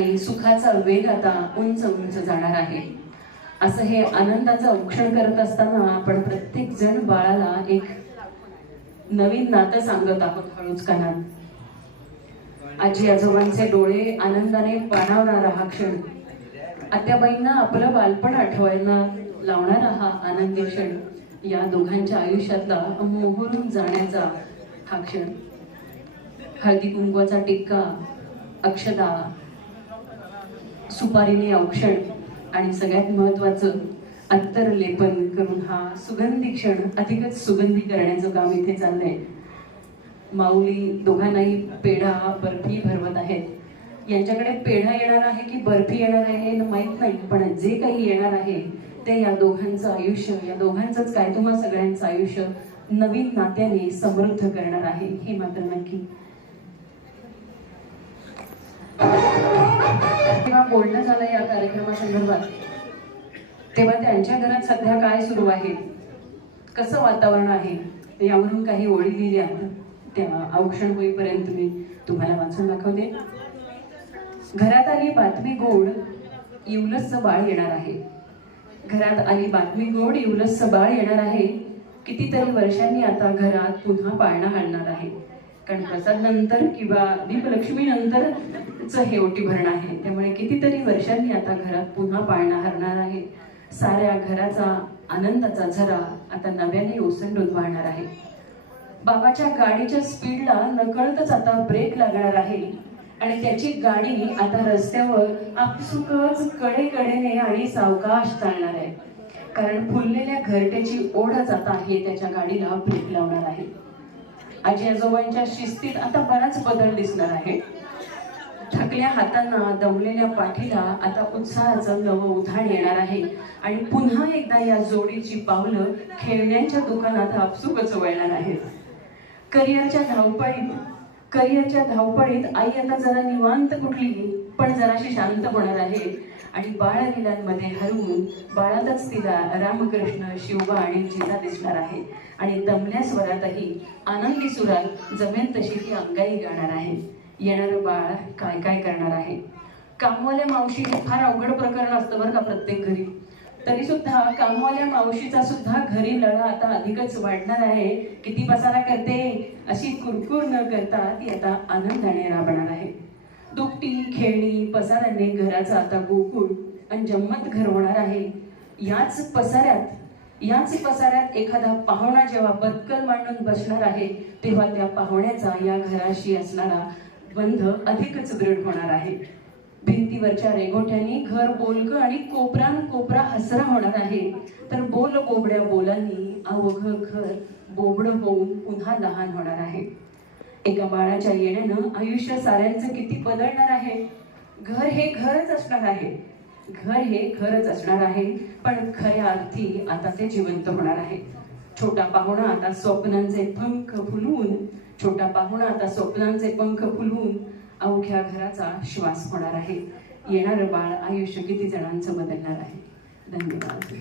आणि सुखाचा वेग आता उंच उंच जाणार आहे. असं हे आनंदाचं औक्षण करत असताना आपण प्रत्येक जण बाळाला एक नवीन नातं सांगत आहोत हळूच कानात. आजी आजोबांचे डोळे आनंदाने पाणावणारा हा क्षण, आत्याबाईंना आपलं बालपण आठवायला लावणारा हा आनंदी क्षण, या दोघांच्या आयुष्यातला मोहरून जाण्याचा हा क्षण. हळदी कुंकवाचा टिक्का, अक्षदा, सुपारीने औक्षण आणि सगळ्यात महत्वाचं अत्तर लेपन करून हा सुगंधी क्षण अधिकच सुगंधी करण्याचं काम इथे चाललंय. माऊली दोघांनाही पेढा बर्फी भरवत आहेत. यांच्याकडे पेढा येणार आहे की बर्फी येणार आहे हे माहित नाही, पण जे काही येणार आहे ते या दोघांचं आयुष्य, या दोघांचंच काय तुम्हा सगळ्यांचं आयुष्य नवीन नात्याने समृद्ध करणार आहे हे मात्र नक्की. तेव्हा बोलणं झालं या कार्यक्रमासंदर्भात, तेव्हा त्यांच्या घरात सध्या काय सुरू आहे, कसं वातावरण आहे, यावरून काही ओळी लिहिल्या त्या औक्षण होईपर्यंत मी तुम्हाला वाचून दाखवते. घरात आली बातमी गोड, इवलसचं बाळ येणार आहे. घरात आली बातमी गोड, इवलसचं बाळ येणार आहे. कितीतरी वर्षांनी आता घरात पुन्हा पाळणा हलणार आहे. कारण प्रसाद नंतर किंवा दीपलक्ष्मी नंतरच हे ओटी भरणं आहे. त्यामुळे कितीतरी वर्षांनी आता घरात पुन्हा पाळणा हलणार आहे. साऱ्या घराचा आनंदाचा झरा आता नव्याने ओसंडून वाहणार आहे. बाबाच्या गाडीच्या स्पीडला नकळतच आता ब्रेक लागणार आहे आणि त्याची गाडी आता रस्त्यावर आपसुकच कडेकडेने आणि सावकाश चालणार आहे. कारण फुललेल्या घरट्याची ओढच आता आहे त्याच्या गाडीला ब्रेक लावणार आहे. आजी आजोबांच्या शिस्तीत आता बराच बदल दिसणार आहे. थकल्या हातांना, दमलेल्या पाठीला आता उत्साहाचं नवं उधाण येणार आहे आणि पुन्हा एकदा या जोडीची पावलं खेळण्याच्या दुकानात आपसुकच वळणार आहेत. करिअरच्या धावपळीत आई आता जरा निवांत कुठली पण जराशी शांत होणार आहे आणि बाळलीलांमध्ये हरवून बाळातच तिला रामकृष्ण, शिवबा आणि जिजा दिसणार आहे आणि दमल्या स्वरातही आनंदी सुरात जमेल तशी ती अंगाई गाणार आहे. येणारं बाळ काय काय करणार आहे. कामवाल्या मावशी हे फार अवघड प्रकरण असतं बरं का प्रत्येक घरी. तरी सुद्धा कामवाल्या मावशीचा सुद्धा घरी लढा आता अधिकच वाढणार आहे. किती पसारा करते अशी कुरकुर न करता ती आता आनंदाने राबणार आहे. दुपटी, खेळणी, पसाराने घराचा आता गोकुळ आणि जम्मत घर होणार आहे. याच पसाऱ्यात एखादा पाहुणा जेव्हा बदकल मांडून बसणार आहे तेव्हा त्या पाहुण्याचा या घराशी असणारा बंध अधिकच दृढ होणार आहे. भिंतीवरच्या रेघोट्यांनी घर बोलकं आणि कोपरान कोपरा हसरा होणार आहे. तर बोल बोबड्या बोलांनी अवघं घर बोबडं होऊन पुन्हा लहान होणार आहे. एका बाळाच्या येण्यानं आयुष्य साऱ्यांचं किती बदलणार आहे. घर हे घरच असणार आहे, पण खऱ्या अर्थी आता ते जिवंत होणार आहे. छोटा पाहुणा आता स्वप्नांचे पंख फुलवून अवघ्या घराचा श्वास होणार आहे. येणारं बाळ आयुष्य किती जणांचं बदलणार आहे. धन्यवाद.